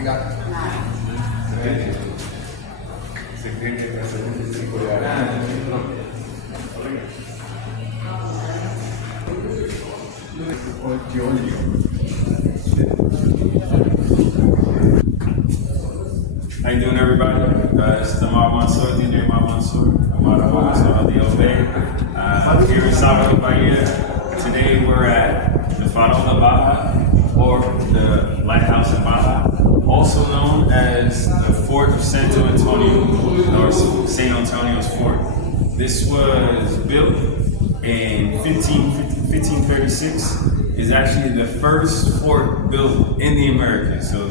How you doing, everybody? This is Amar Mansour, DJ Amar Mansour. Amar Mansour, the Obey. Here in Salvador Bahia. Today we're at the Farol de Baja, or the Lighthouse in Baja, also known as the Fort of Santo Antonio, or St. Antonio's Fort. This was built in 1536. Is actually the first fort built in the Americas, so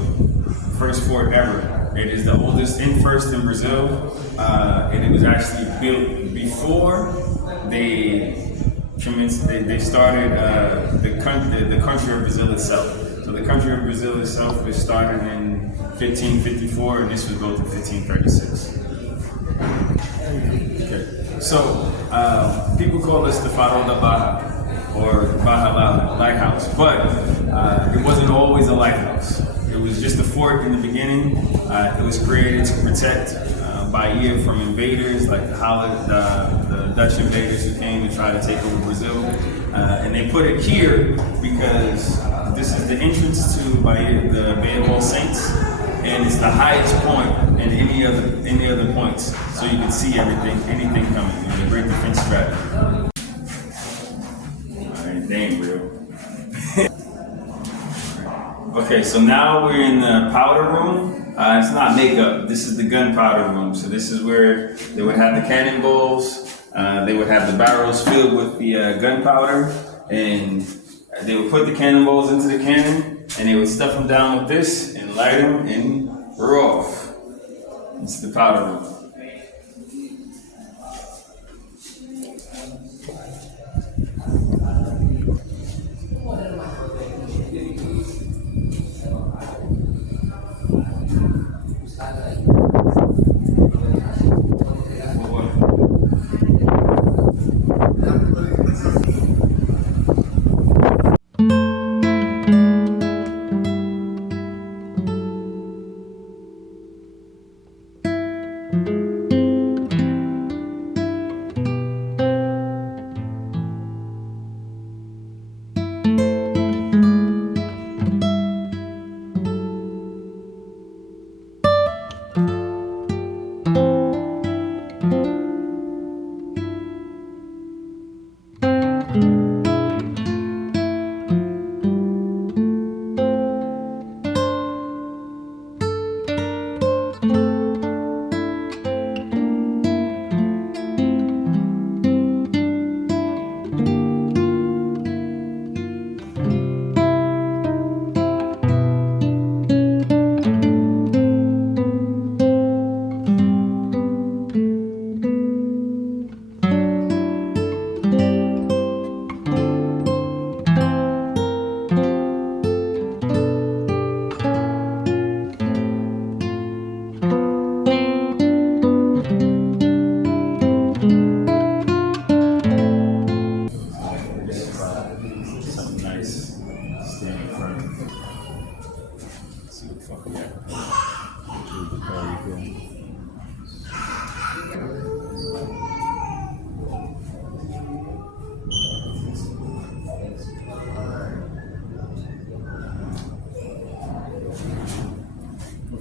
first fort ever. It is the oldest and first in Brazil, and it was actually built before they started the country of Brazil itself. So the country of Brazil itself was started in 1554, and this was built in 1536. Okay. So people call this the Farol de Baja, or Baja Lighthouse, but it wasn't always a lighthouse. It was just a fort in the beginning. It was created to protect Bahia from invaders like the Dutch invaders who came to try to take over Brazil. And they put it here because this is the entrance to Bahia, the Bay of All Saints, and it's the highest point in any other points. So you can see anything coming. It's a great defense strategy. They ain't real. Okay, so now we're in the powder room. It's not makeup. This is the gunpowder room. So this is where they would have the cannonballs. They would have the barrels filled with the gunpowder, and they would put the cannonballs into the cannon, and they would stuff them down with this and light them, and we're off. It's the powder room.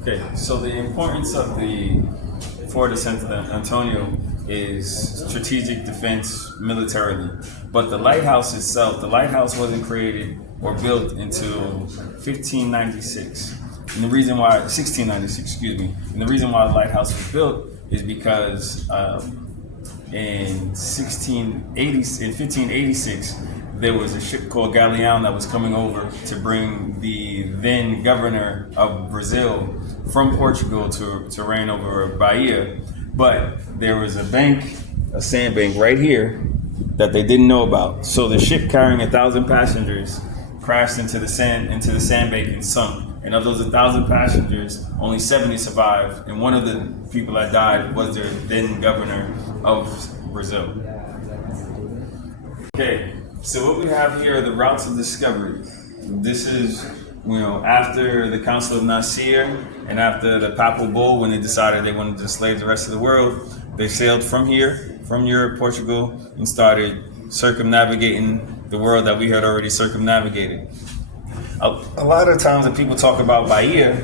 Okay, so the importance of the Fort of Santo Antonio is strategic defense militarily. But the lighthouse itself, the lighthouse wasn't created or built until 1596. And the reason why, 1696, excuse me. And the reason why the lighthouse was built is because in 1586, there was a ship called Galleon that was coming over to bring the then governor of Brazil from Portugal to reign over Bahia. But there was a sandbank right here that they didn't know about. So the ship carrying 1,000 passengers crashed into the sandbank and sunk. And of those 1,000 passengers, only 70 survived. And one of the people that died was their then governor of Brazil. Okay, so what we have here are the routes of discovery. This is after the Council of Nicaea and after the Papal Bull, when they decided they wanted to enslave the rest of the world, they sailed from here, from Europe, Portugal, and started circumnavigating the world that we had already circumnavigated. A lot of times when people talk about Bahia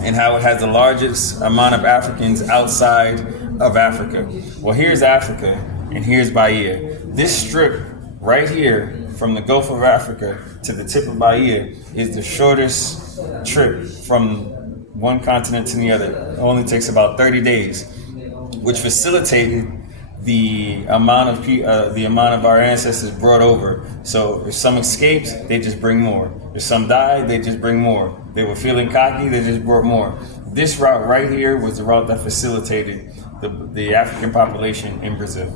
and how it has the largest amount of Africans outside of Africa. Well, here's Africa and here's Bahia. This strip right here from the Gulf of Africa to the tip of Bahia is the shortest trip from one continent to the other. It only takes about 30 days, which facilitated the amount of our ancestors brought over. So if some escaped, they just bring more. If some died, they just bring more. They were feeling cocky, they just brought more. This route right here was the route that facilitated the African population in Brazil.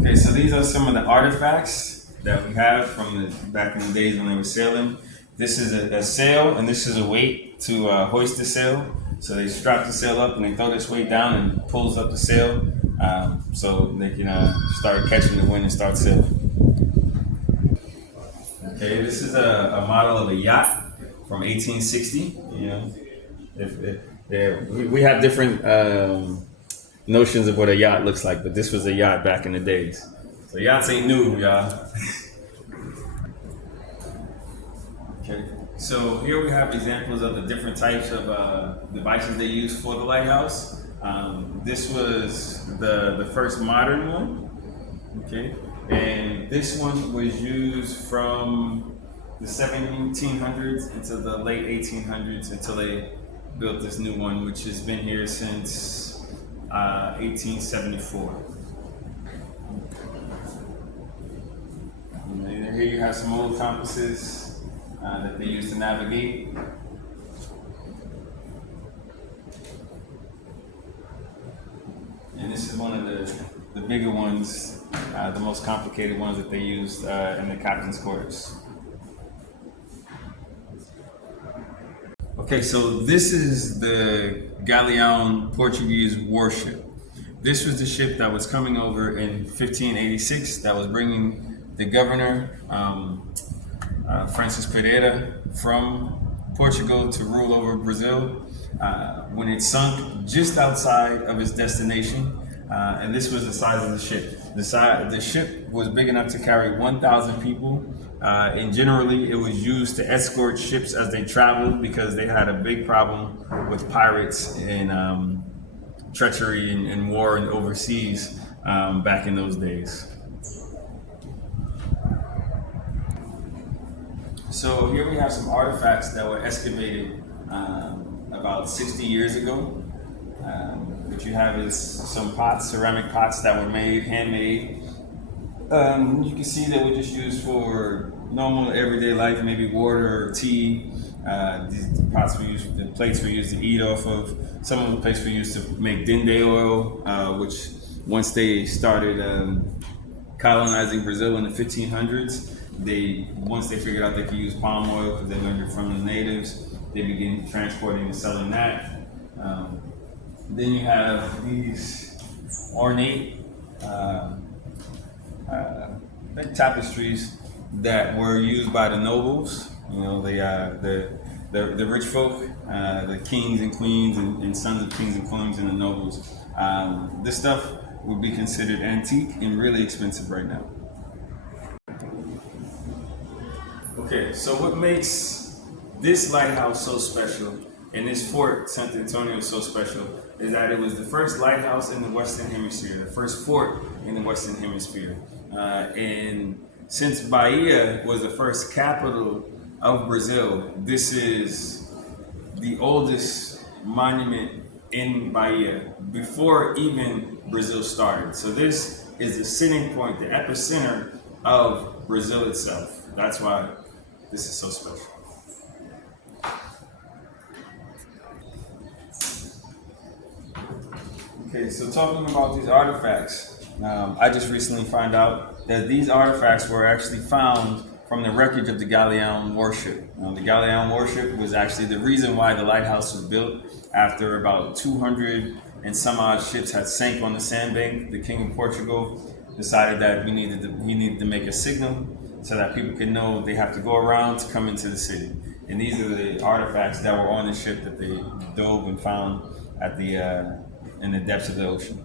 Okay, so these are some of the artifacts that we have from back in the days when they were sailing. This is a sail, and this is a weight to hoist the sail. So they strap the sail up and they throw this weight down and pulls up the sail, so they can start catching the wind and start sailing. Okay, this is a model of a yacht from 1860. We have different notions of what a yacht looks like, but this was a yacht back in the days. So yachts ain't new, y'all. Okay, so here we have examples of the different types of devices they use for the lighthouse. This was the first modern one, okay, and this one was used from the 1700s until the late 1800s until they built this new one, which has been here since 1874. And here you have some old compasses that they used to navigate. And this is one of the bigger ones, the most complicated ones that they used in the captain's quarters. Okay, so this is the Galeão Portuguese warship. This was the ship that was coming over in 1586 that was bringing the governor, Francis Pereira, from Portugal to rule over Brazil. When it sunk just outside of its destination, and this was the size of the ship. The ship was big enough to carry 1,000 people. And generally, it was used to escort ships as they traveled because they had a big problem with pirates and treachery and war and overseas back in those days. So here we have some artifacts that were excavated about 60 years ago. What you have is some pots, ceramic pots that were made, handmade. You can see that were just used for normal everyday life, maybe water or tea. These pots were used, the plates were used to eat off of. Some of the plates were used to make dende oil, which once they started colonizing Brazil in the 1500s, once they figured out they could use palm oil because they learned it from the natives, they began transporting and selling that. Then you have these ornate tapestries that were used by the nobles, the rich folk, the kings and queens and sons of kings and queens and the nobles. This stuff would be considered antique and really expensive right now. Okay, so what makes this lighthouse so special and this fort, Santo Antonio, so special is that it was the first lighthouse in the Western Hemisphere, the first fort in the Western Hemisphere. And since Bahia was the first capital of Brazil, this is the oldest monument in Bahia before even Brazil started. So this is the sitting point, the epicenter of Brazil itself. That's why this is so special. Okay, so talking about these artifacts, I just recently found out that these artifacts were actually found from the wreckage of the Galeão warship. The Galeão warship was actually the reason why the lighthouse was built after about 200 and some odd ships had sank on the sandbank. The King of Portugal decided that he needed to make a signal so that people could know they have to go around to come into the city. And these are the artifacts that were on the ship that they dove and found at the in the depths of the ocean.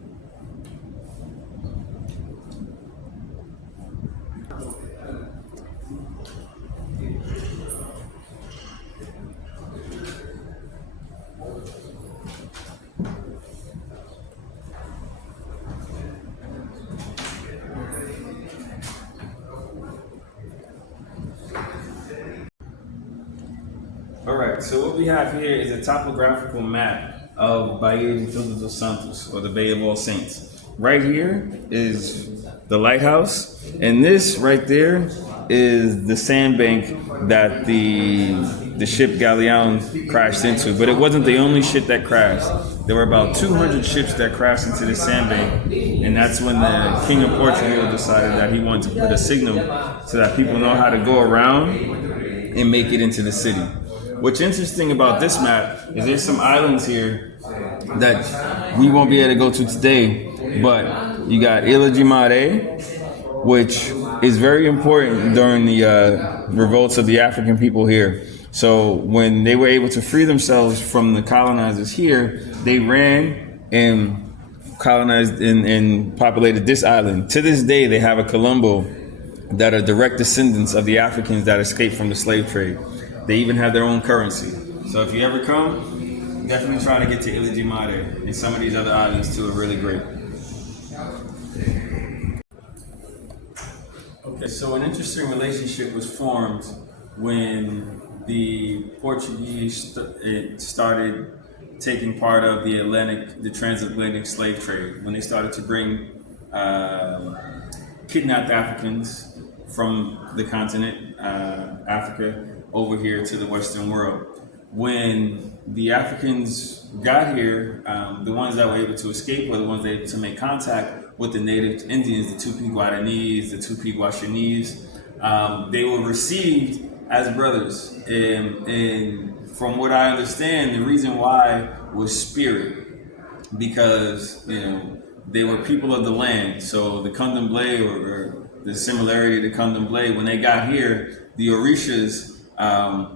All right, so what we have here is a topographical map of Bahia de Todos os Santos, or the Bay of All Saints. Right here is the lighthouse, and this right there is the sandbank that the ship Galleon crashed into. But it wasn't the only ship that crashed. There were about 200 ships that crashed into the sandbank, and that's when the King of Portugal decided that he wanted to put a signal so that people know how to go around and make it into the city. What's interesting about this map is there's some islands here that we won't be able to go to today, but you got Ilha de Maré, which is very important during the revolts of the African people here. So when they were able to free themselves from the colonizers here, they ran and colonized and populated this island. To this day, they have a Colombo that are direct descendants of the Africans that escaped from the slave trade. They even have their own currency. So if you ever come, definitely try to get to Ilha de Maré. And some of these other islands too are really great. Okay, so an interesting relationship was formed when the Portuguese started taking part of the transatlantic slave trade. When they started to bring kidnapped Africans from the continent, Africa, over here to the Western world. When the Africans got here, the ones that were able to escape were the ones that were able to make contact with the native Indians, the Tupi Guaranis, the Tupi Guaxinís. They were received as brothers. And from what I understand, the reason why was spirit, because they were people of the land. So the Candomblé, or the similarity to Candomblé, when they got here, the Orishas,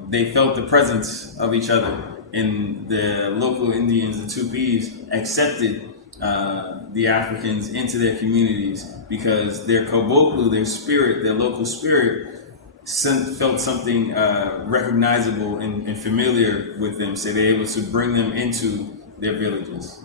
they felt the presence of each other, and the local Indians, the Tupis, accepted the Africans into their communities because their Koboklu, their spirit, their local spirit, felt something recognizable and familiar with them, so they're able to bring them into their villages.